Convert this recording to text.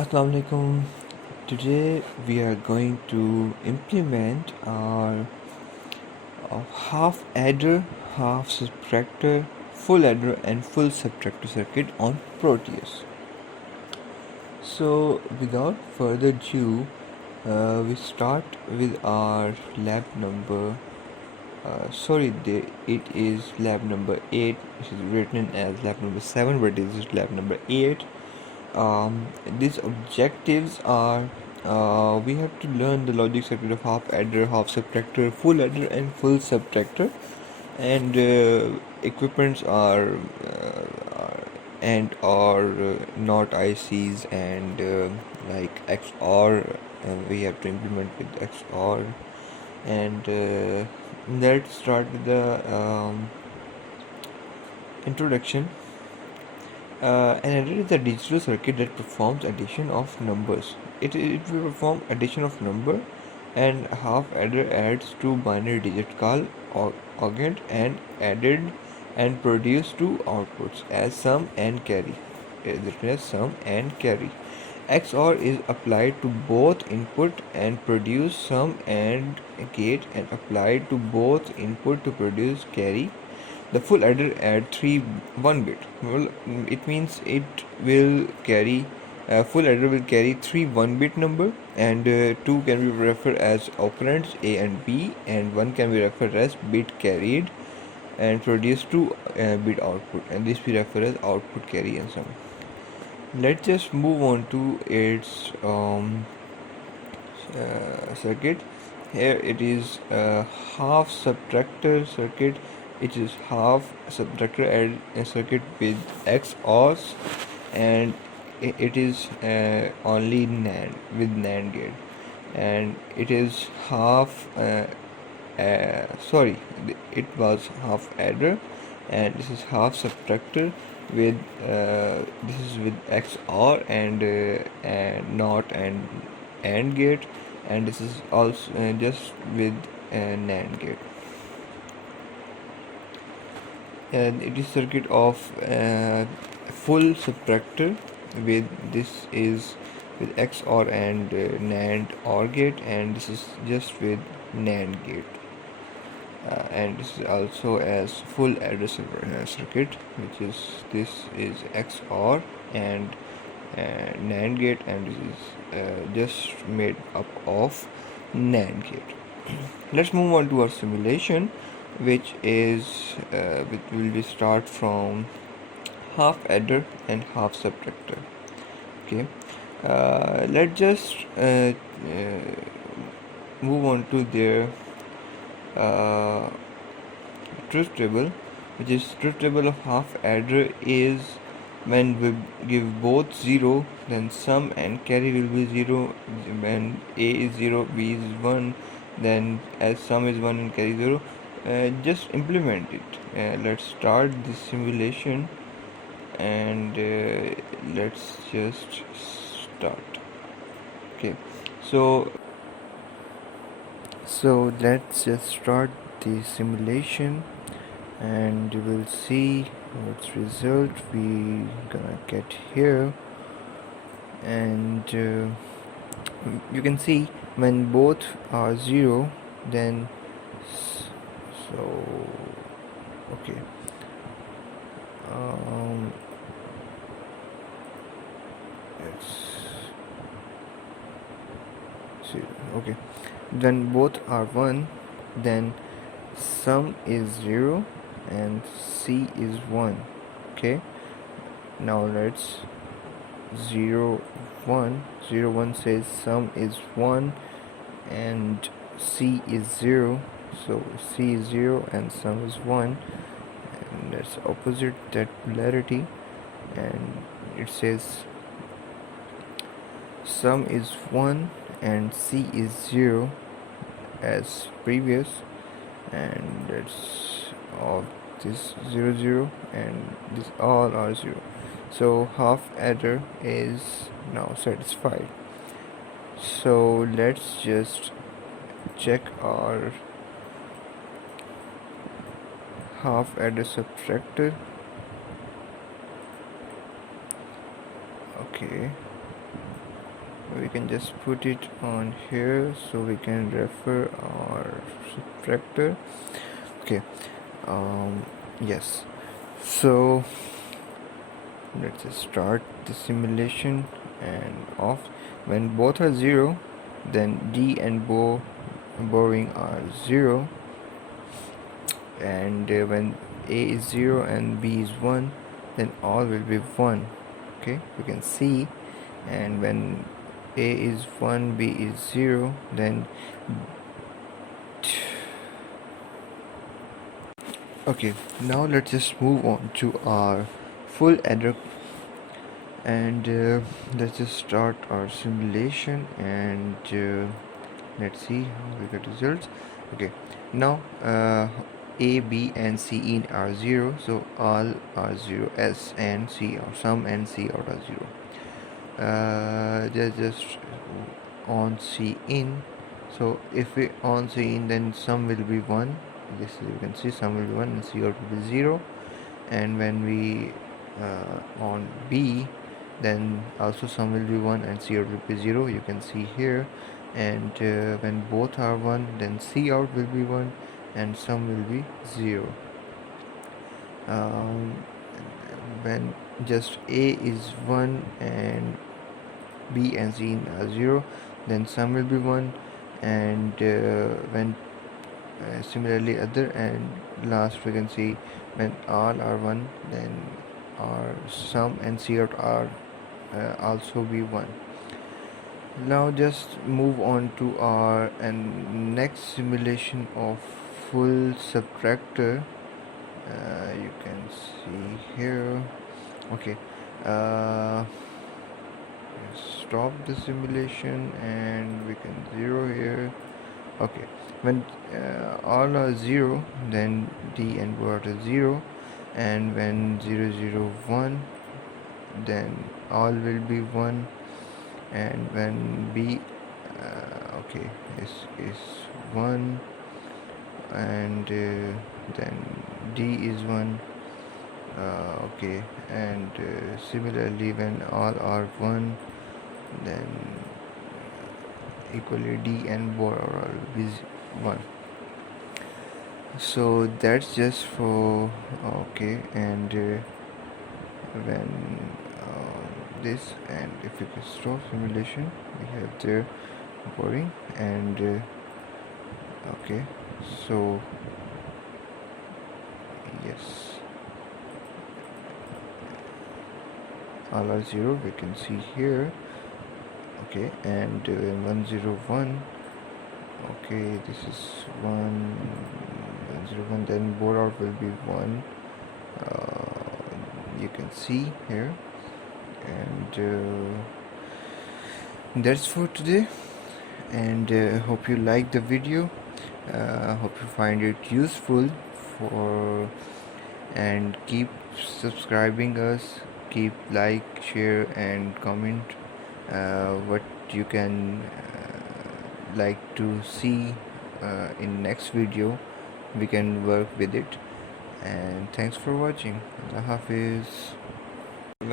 Assalamu alaikum. Today we are going to implement our half adder, half subtractor, full adder and full subtractor circuit on Proteus. So without further ado, we start with our lab number. It is lab number 8, which is written as lab number 7, but this is lab number 8. These objectives are we have to learn the logic circuit of half adder, half subtractor, full adder, and full subtractor, and equipments are and or not ICs and like XOR. We have to implement with XOR, and let's start with the introduction. An adder is a digital circuit that performs addition of numbers. It will perform addition of number, and half adder adds two binary digit called augment and added and produce two outputs as sum and carry. Is written as sum and carry. XOR is applied to both input and produce sum and gate, and applied to both input to produce carry. The full adder add 3 1 bit. Well, it means it will carry full adder will carry 3 1 bit number, and 2 can be referred as operands A and B, and 1 can be referred as bit carried and produce 2 bit output, and this we refer as output carry and sum. Let's just move on to its circuit. Here it is half subtractor circuit. It is half subtractor and a circuit with XORs, and it is only NAND with NAND gate, and it is half it was half adder, and this is half subtractor with this is with XOR and not and AND gate, and this is also just with NAND gate. And it is circuit of full subtractor with this is with XOR and NAND OR gate, and this is just with NAND gate. And this is also as full adder circuit, which is this is XOR and NAND gate, and this is just made up of NAND gate. Let's move on to our simulation, which will be start from half adder and half subtractor. Okay, let's just move on to their truth table, which is truth table of half adder is when we give both 0, then sum and carry will be 0. When A is 0, B is 1, then as sum is 1 and carry 0. Just implement it. Let's start this simulation, and let's just start. Okay, so let's just start the simulation, and you will see what's result we gonna get here. And you can see when both are 0, then okay, let's see. Okay, when both are 1, then sum is 0 and C is 1. Okay, now let's 0 1 0 1 says sum is 1 and C is 0, so C is 0 and sum is 1, and that's opposite that polarity, and it says sum is 1 and C is 0 as previous, and that's all this 0 0 and this all are 0. So half adder is now satisfied. So let's just check our half adder subtractor. Okay, we can just put it on here so we can refer our subtractor. Okay, yes, so let's just start the simulation and off. When both are 0, then D and borrowing are 0, and when A is 0 and B is 1, then all will be 1. Okay, we can see. And when A is 1, B is 0, then okay, now let's just move on to our full adder, and let's just start our simulation, and let's see how we get results. Okay, now A, B and C in are 0, so all are 0. S and C are sum, and C out are 0. Just on C in, so if we on C in, then sum will be 1. This you can see sum will be 1 and C out will be 0. And when we on B, then also sum will be 1 and C out will be 0, you can see here. And when both are 1, then C out will be 1 and sum will be 0. When just A is 1 and B and C are 0, then sum will be 1. And when similarly other and last, we can see when all are 1, then our sum and C out are also be 1. Now just move on to our next simulation of full subtractor. You can see here. Okay, stop the simulation and we can 0 here. Okay, when all are 0, then D and board are 0, and when 0 0 1, then all will be 1. And when B okay is 1, and then D is 1. Okay, and similarly when all are 1, then equally D and board are always 1. So that's just for okay. And when this, and if you can stop simulation, we have there boring. And okay, so yes, all are 0, we can see here. Okay, and 1 0 1, okay, this is 1 0 1, then board out will be 1. You can see here. And that's for today, and hope you like the video. Hope you find it useful for, and keep subscribing us, keep like, share and comment what you can like to see in next video. We can work with it. And thanks for watching. Allah Hafiz.